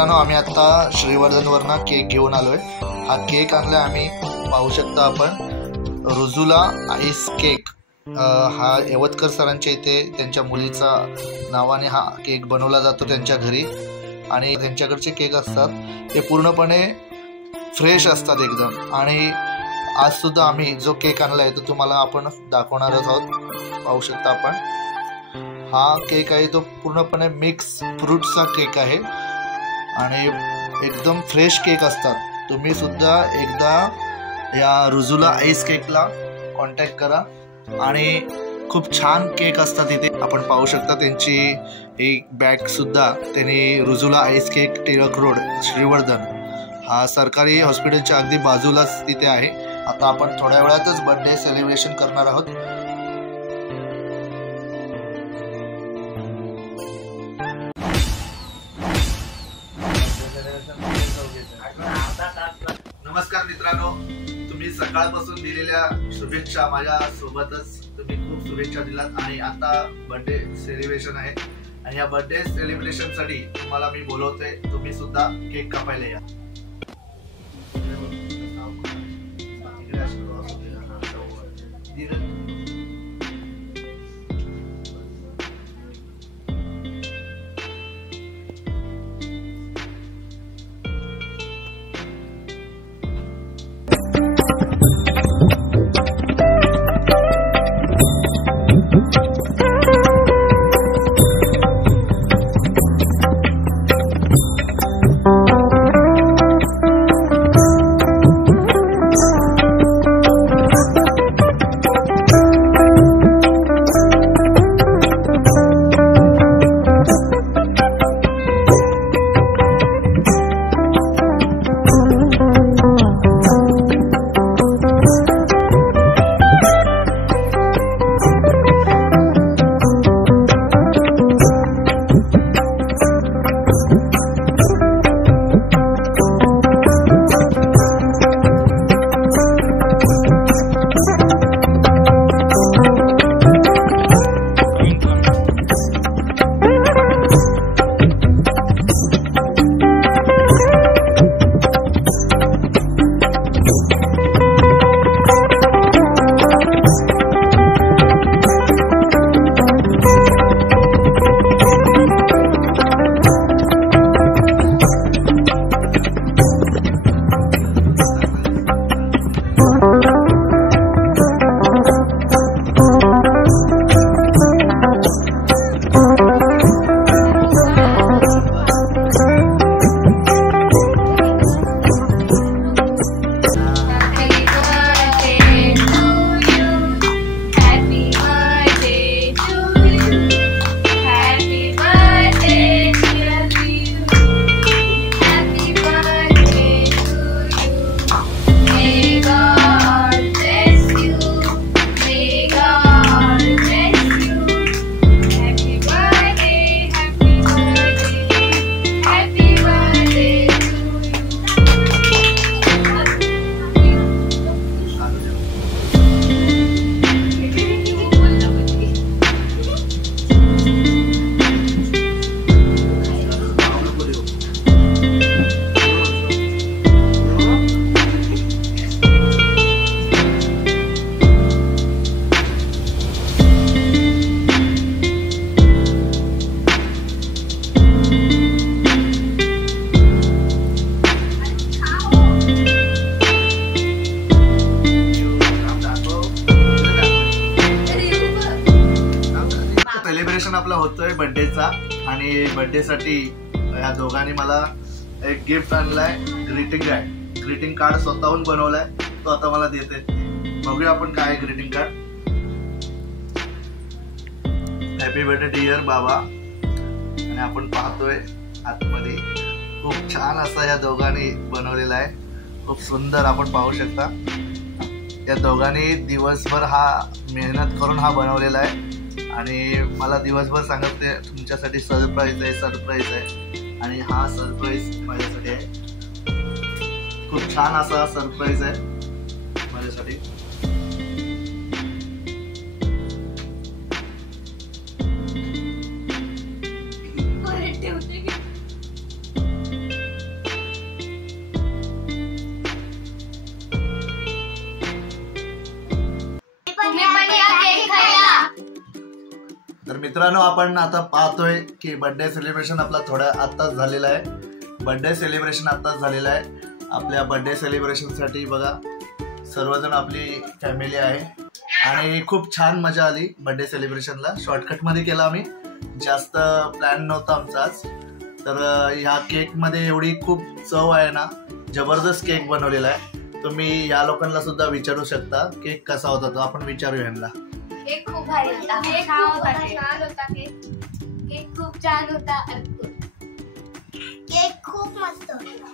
मित्रांनो, आम्ही आता श्रीवर्धनवरनं केक घेऊन आलोय। हा केक आणलाय आम्ही, पाहू शकता आपण, रुजुला आईस केक। हा यवतकर सरांच्या इथे त्यांच्या मुलीचा नावाने हा केक बनवला जातो त्यांच्या घरी। आणि त्यांच्याकडचे केक असतात ते पूर्णपणे फ्रेश असतात एकदम। आणि आज सुद्धा आम्ही जो केक आणलाय तो तुम्हाला आपण दाखवणारच आहोत। पाहू शकता आपण, हा केक आहे तो पूर्णपणे मिक्स फ्रूटचा केक आहे आणि एकदम फ्रेश केक असतात। तुम्ही सुद्धा एकदा या रुजुला आईस केकला कॉन्टॅक्ट करा आणि खूप छान केक असतात इथे। आपण पाहू शकता त्यांची एक बॅग सुद्धा त्यांनी रुजुला ice cake, Tilak road, Shrivardhan, हा सरकारी हॉस्पिटलच्या अगदी बाजूलाच तिथे आहे। आता आपण थोड्या वेळातच बर्थडे सेलिब्रेशन करणार आहोत। नमस्कार मित्रांनो, तुम्ही सकाळपासून दिलेल्या शुभेच्छा माझ्या सोबतच तुम्ही खूप शुभेच्छा दिलात आणि आता बर्थडे सेलिब्रेशन आहे आणि या बर्थडे सेलिब्रेशन साठी तुम्हाला मी बोलवतोय, तुम्ही सुद्धा केक कापायला या। सेलिब्रेशन आपला होतोय बर्थडेचा आणि बर्थडे साठी या दोघांनी मला एक गिफ्ट आणलाय, ग्रीटिंग कार्ड स्वतःहून बनवलाय, तो आता मला देते। बघूया आपण काय greeting card. Happy birthday dear बाबा। आणि आपण पाहतोय आतमध्ये खूप छान असा या दोघांनी बनवलेला आहे, खूप सुंदर आपण पाहू शकता। या दोघांनी दिवसभर हा मेहनत करून हा बनवलेला आहे आणि मला दिवसभर सांगत ते तुमच्यासाठी सरप्राईज आहे आणि हा सरप्राईज माझ्यासाठी आहे। खूप छान असा सरप्राईज आहे माझ्यासाठी। तर मित्रांनो, आपण आता पाहतोय की बर्थडे सेलिब्रेशन आपला आत्ताच झालेला आहे. बर्थडे सेलिब्रेशन आत्ताच झालेलं आहे. आपल्या बर्थडे सेलिब्रेशनसाठी बघा सर्वजण आपली फॅमिली आहे आणि खूप छान मजा आली बर्थडे सेलिब्रेशनला. शॉर्टकटमध्ये केला आम्ही, जास्त प्लॅन नव्हता आमचा आज. तर ह्या केकमध्ये एवढी खूप चव आहे ना, जबरदस्त केक बनवलेला आहे. तुम्ही या लोकांना सुद्धा विचारू शकता केक कसा होता तो. आपण विचारू यांना. केक खूप भारी होता. केक छान होता. केक खूप छान होता. केक खूप मस्त होता.